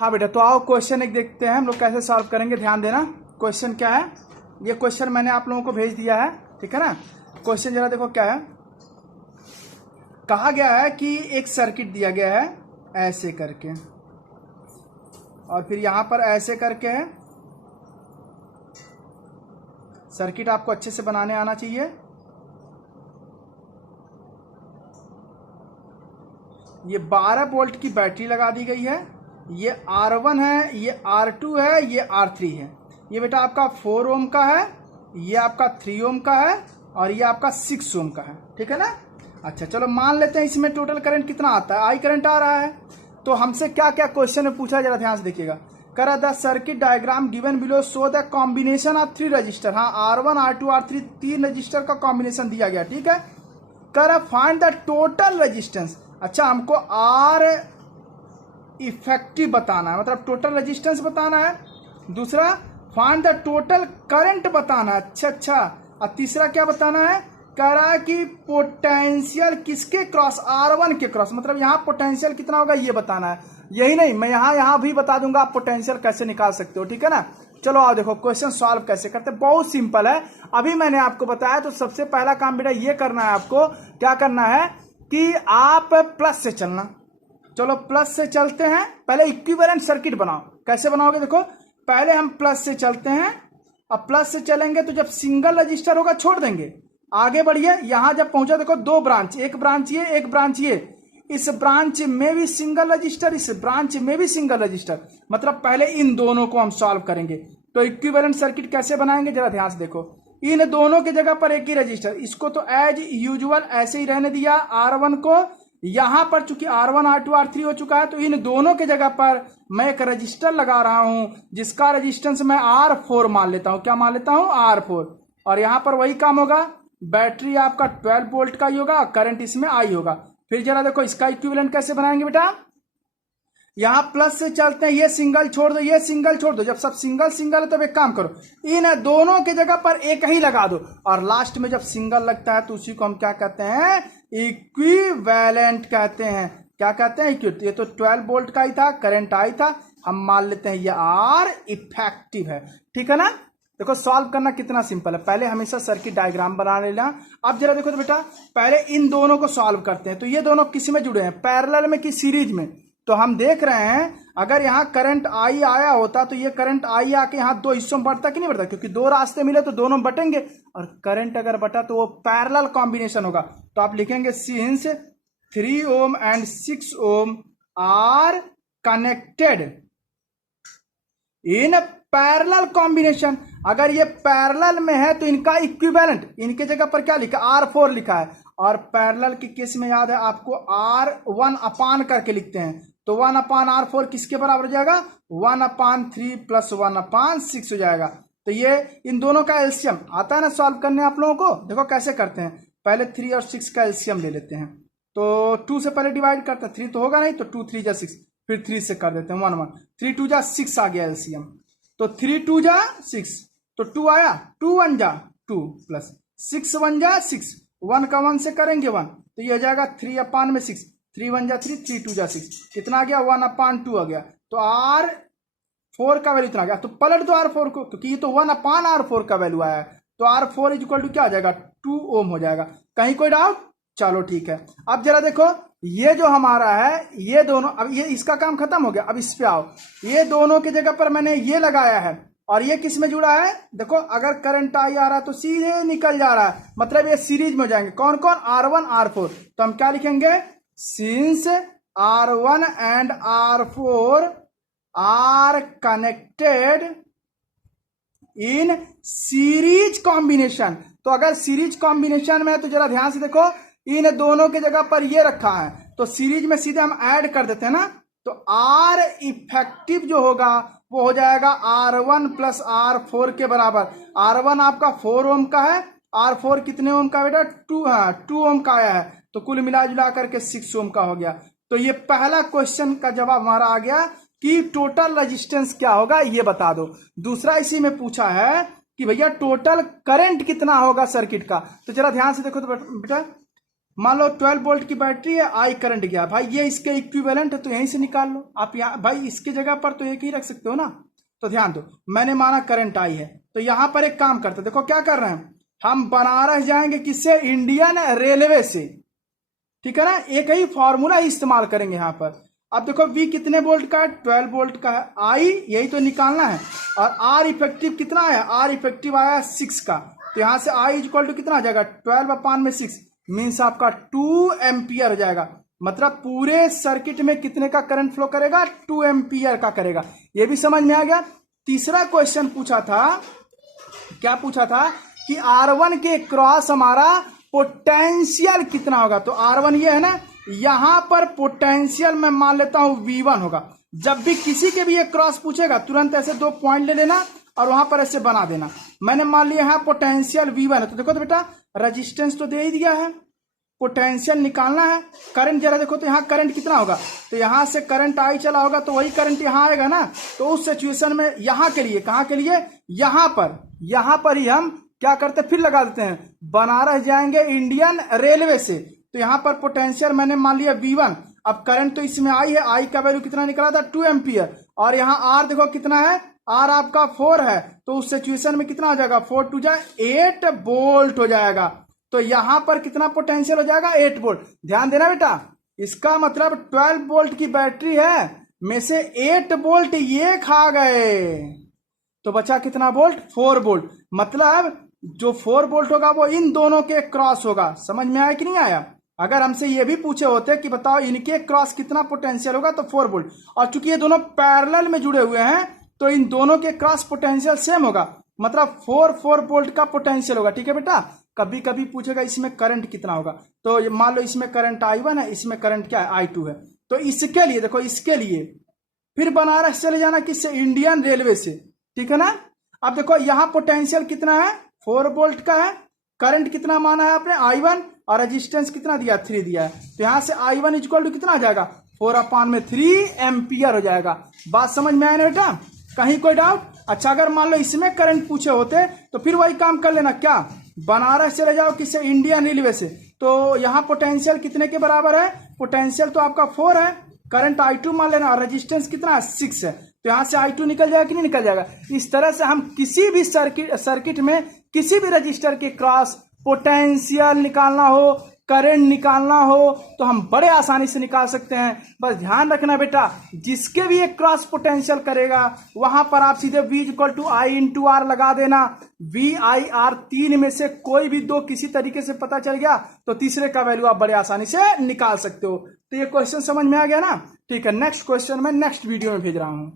हाँ बेटा, तो आओ क्वेश्चन एक देखते हैं हम लोग कैसे सॉल्व करेंगे। ध्यान देना, क्वेश्चन क्या है। ये क्वेश्चन मैंने आप लोगों को भेज दिया है, ठीक है ना। क्वेश्चन जरा देखो क्या है। कहा गया है कि एक सर्किट दिया गया है ऐसे करके, और फिर यहां पर ऐसे करके है। सर्किट आपको अच्छे से बनाने आना चाहिए। ये 12 वोल्ट की बैटरी लगा दी गई है। ये R1 है, ये R2 है, ये R3 है। ये बेटा आपका 4 ओम का है, ये आपका 3 ओम का है, और ये आपका 6 ओम का है, ठीक है ना। अच्छा चलो मान लेते हैं इसमें टोटल करंट कितना आता है, आई करंट आ रहा है। तो हमसे क्या क्या क्वेश्चन में पूछा, जरा ध्यान से देखिएगा। करा the circuit diagram given below show the combination of 3 register. हाँ, R1 R2 R3 3 रजिस्टर का कॉम्बिनेशन दिया गया, ठीक है। करा फाइंड द टोटल रेजिस्टेंस। अच्छा, हमको आर इफेक्टिव बताना है, मतलब टोटल रेजिस्टेंस बताना है। दूसरा फाइंड द टोटल करंट बताना है। अच्छा, और तीसरा क्या बताना है, कह रहा है कि पोटेंशियल किसके क्रॉस, R1 के क्रॉस, मतलब यहाँ पोटेंशियल कितना होगा ये बताना है। यही नहीं, मैं यहाँ भी बता दूंगा आप पोटेंशियल कैसे निकाल सकते हो, ठीक है ना। चलो आओ देखो क्वेश्चन सॉल्व कैसे करते हैं। बहुत सिंपल है, अभी मैंने आपको बताया। तो सबसे पहला काम बेटा ये करना है, आपको क्या करना है कि आप प्लस से चलना। चलो प्लस से चलते हैं। पहले इक्विवेलेंट सर्किट बनाओ। कैसे बनाओगे देखो, पहले हम प्लस से चलते हैं। अब प्लस से चलेंगे तो जब सिंगल रजिस्टर होगा छोड़ देंगे, आगे बढ़िए। यहां जब पहुंचा देखो 2 ब्रांच, एक ब्रांच ये, एक ब्रांच ये। इस ब्रांच में भी सिंगल रजिस्टर, इस ब्रांच में भी सिंगल रजिस्टर, मतलब पहले इन दोनों को हम सॉल्व करेंगे। तो इक्विवेलेंट सर्किट कैसे बनाएंगे जरा ध्यान से देखो। इन दोनों की जगह पर एक ही रजिस्टर, इसको तो एज यूजुअल ऐसे ही रहने दिया R1 को। यहां पर चूंकि R1 R2 R3 हो चुका है, तो इन दोनों के जगह पर मैं एक रजिस्टर लगा रहा हूं जिसका रेजिस्टेंस मैं R4 मान लेता हूं। क्या मान लेता हूं, R4। और यहां पर वही काम होगा, बैटरी आपका 12 वोल्ट का ही होगा, करंट इसमें आई होगा। फिर जरा देखो इसका इक्विवेलेंट कैसे बनाएंगे बेटा। यहां प्लस से चलते हैं, ये सिंगल छोड़ दो, ये सिंगल छोड़ दो। जब सब सिंगल सिंगल है तब एक काम करो, इन दोनों की जगह पर एक ही लगा दो। और लास्ट में जब सिंगल लगता है तो उसी को हम क्या कहते हैं, इक्विवेलेंट कहते हैं। क्या कहते हैं, ये तो 12 वोल्ट का ही था, करंट आई था, हम मान लेते हैं ये आर इफेक्टिव है, ठीक है ना। देखो सॉल्व करना कितना सिंपल है। पहले हमेशा सर्किट डायग्राम बना लेना। अब जरा देखो तो बेटा पहले इन दोनों को सॉल्व करते हैं। तो ये दोनों किसी में जुड़े हैं, पैरेलल में कि सीरीज में। तो हम देख रहे हैं अगर यहाँ करंट आई आया होता तो ये करंट आई आके यहाँ 2 हिस्सों में बढ़ता कि नहीं बढ़ता, क्योंकि 2 रास्ते मिले तो दोनों बटेंगे। और करंट अगर बटा तो वो पैरेलल कॉम्बिनेशन होगा। तो आप लिखेंगे since 3 ohm and 6 ohm are connected in parallel combination. अगर ये पैरेलल में है तो इनका इक्विवेलेंट, इनके जगह पर क्या लिखा, R4 लिखा है। और पैरेलल के केस में याद है आपको R1 अपान करके लिखते हैं। तो 1/R4 किसके बराबर हो जाएगा, 1/3 + 1/6 हो जाएगा। तो ये इन दोनों का एलसीएम आता है ना सॉल्व करने आप लोगों को। देखो कैसे करते हैं, पहले 3 और 6 का एलसीएम ले लेते हैं। तो 2 से पहले डिवाइड करते हैं, 3 तो होगा नहीं, तो 2 3 जा 6, फिर 3 से कर देते हैं 1 1, 3 2 जा 6 आ गया एलसीएम। तो 3 2 जा 6, तो 2 आया, 2 1 जा 2 प्लस 6 1 जा 6, 1 का 1 से करेंगे 1, तो ये हो जाएगा 3/6, 3 1 जा 3, 3 2 जा 6, कितना आ गया 1/2 आ गया। तो R4 का वैल्यू इतना आ गया। तो पलट दो R4 को, क्योंकि ये तो 1/R4 का वैल्यू आया है। तो R4 इक्वल टू क्या आ जाएगा, 2 ओम हो जाएगा। कहीं कोई डाउट, चलो ठीक है। अब जरा देखो ये जो हमारा है, ये दोनों, अब ये इसका काम खत्म हो गया। अब इस पे आओ, ये दोनों की जगह पर मैंने ये लगाया है, और ये किस में जुड़ा है देखो। अगर करंट आई आ रहा है तो सीधे निकल जा रहा है, मतलब ये सीरीज में हो जाएंगे। कौन कौन, R1 R4। तो हम क्या लिखेंगे, since R1 and R4 are connected in series combination. तो अगर सीरीज कॉम्बिनेशन में है तो जरा ध्यान से देखो, इन दोनों की जगह पर ये रखा है, तो सीरीज में सीधे हम ऐड कर देते हैं ना। तो आर इफेक्टिव जो होगा वो हो जाएगा R1 + R4 के बराबर। R1 आपका 4 ओम का है, R4 कितने ओम का बेटा, 2, हाँ 2 ओम का आया है। तो कुल मिला जुला करके 6 ओम का हो गया। तो ये पहला क्वेश्चन का जवाब हमारा आ गया कि टोटल रेजिस्टेंस क्या होगा ये बता दो। दूसरा इसी में पूछा है कि भैया टोटल करंट कितना होगा सर्किट का। तो जरा ध्यान से देखो तो बेटा, मान लो 12 वोल्ट की बैटरी है, आई करंट गया, भाई ये इसके इक्विवेलेंट है तो यहीं से निकाल लो आप। यहाँ भाई इसकी जगह पर तो एक ही रख सकते हो ना। तो ध्यान दो, मैंने माना करंट आई है, तो यहां पर एक काम करते, देखो क्या कर रहे हैं हम, बनारस जाएंगे किससे, इंडियन रेलवे से, ठीक है ना। एक ही फॉर्मूला ही इस्तेमाल करेंगे यहां पर। अब देखो V कितने वोल्ट का है, 12 वोल्ट का है, I यही तो निकालना है, और R इफेक्टिव कितना आया, R इफेक्टिव आया 6 का, तो यहां से I इक्वल टू कितना आ जाएगा, 12/6 मीन्स आपका 2 एम्पियर हो जाएगा। मतलब पूरे सर्किट में कितने का करंट फ्लो करेगा, 2 एम्पियर का करेगा। ये भी समझ में आ गया। तीसरा क्वेश्चन पूछा था, क्या पूछा था कि R1 के क्रॉस हमारा पोटेंशियल कितना होगा। तो R1 ये है ना, यहां पर पोटेंशियल मैं मान लेता हूं V1 होगा। जब भी किसी के भी ये क्रॉस पूछेगा तुरंत ऐसे 2 पॉइंट ले लेना और वहां पर ऐसे बना देना। मैंने मान लिया है पोटेंशियल V1 है, तो देखो तो बेटा रेजिस्टेंस तो दे ही दिया है, पोटेंशियल निकालना है। करंट जरा देखो तो यहाँ करंट कितना होगा, तो यहां से करंट आई चला होगा तो वही करंट यहाँ आएगा ना। तो उस सिचुएशन में यहाँ के लिए, कहाँ के लिए, यहाँ पर ही हम क्या करते, फिर लगा देते हैं, बनारस जाएंगे इंडियन रेलवे से, तो यहां पर पोटेंशियल मैंने मान लिया V1। अब करंट तो इसमें आई है, आई का वैल्यू कितना निकला था, 2 एम्पियर, और यहाँ R देखो कितना है, R आपका 4 है, तो उस सिचुएशन में कितना हो जाएगा, 4 2 8 वोल्ट हो जाएगा। तो यहां पर कितना पोटेंशियल हो जाएगा, 8 वोल्ट। ध्यान देना बेटा, इसका मतलब 12 वोल्ट की बैटरी है, में से 8 वोल्ट ये खा गए, तो बचा कितना वोल्ट, 4 वोल्ट। मतलब जो 4 वोल्ट होगा वो इन दोनों के क्रॉस होगा। समझ में आया कि नहीं आया। अगर हमसे ये भी पूछे होते कि बताओ इनके क्रॉस कितना पोटेंशियल होगा, तो 4 वोल्ट, और चूंकि ये दोनों पैरेलल में जुड़े हुए हैं तो इन दोनों के क्रॉस पोटेंशियल सेम होगा, मतलब 4 वोल्ट का पोटेंशियल होगा। ठीक है बेटा। कभी कभी पूछेगा इसमें करंट कितना होगा, तो मान लो इसमें करंट I1 है, इसमें करंट क्या है, I2 है, तो इसके लिए देखो, इसके लिए फिर बनारस चले जाना किससे, इंडियन रेलवे से, ठीक है ना। अब देखो यहां पोटेंशियल कितना है, 4 वोल्ट का है, करंट कितना माना है आपने, I1, और रेजिस्टेंस कितना दिया, 3 दिया है, तो यहां से I1 इक्वल टू कितना आ जाएगा, 4/3 एम्पियर हो जाएगा। बात समझ में आया ना बेटा, कहीं कोई डाउट। अच्छा, अगर मान लो इसमें करंट पूछे होते तो फिर वही काम कर लेना, क्या, बनारस चले जाओ किससे, इंडियन रेलवे से, तो यहां पोटेंशियल कितने के बराबर है, पोटेंशियल तो आपका 4 है, करंट I2 मान लेना, और रेजिस्टेंस कितना है, 6 है, तो यहां से I2 निकल जाएगा कि नहीं निकल जाएगा। इस तरह से हम किसी भी सर्किट में किसी भी रजिस्टर के क्रॉस पोटेंशियल निकालना हो, करंट निकालना हो, तो हम बड़े आसानी से निकाल सकते हैं। बस ध्यान रखना बेटा, जिसके भी एक क्रॉस पोटेंशियल करेगा वहां पर आप सीधे V equal to I into R लगा देना। VIR 3 में से कोई भी 2 किसी तरीके से पता चल गया तो तीसरे का वैल्यू आप बड़े आसानी से निकाल सकते हो। तो ये क्वेश्चन समझ में आ गया ना। ठीक है, नेक्स्ट क्वेश्चन मैं नेक्स्ट वीडियो में भेज रहा हूं।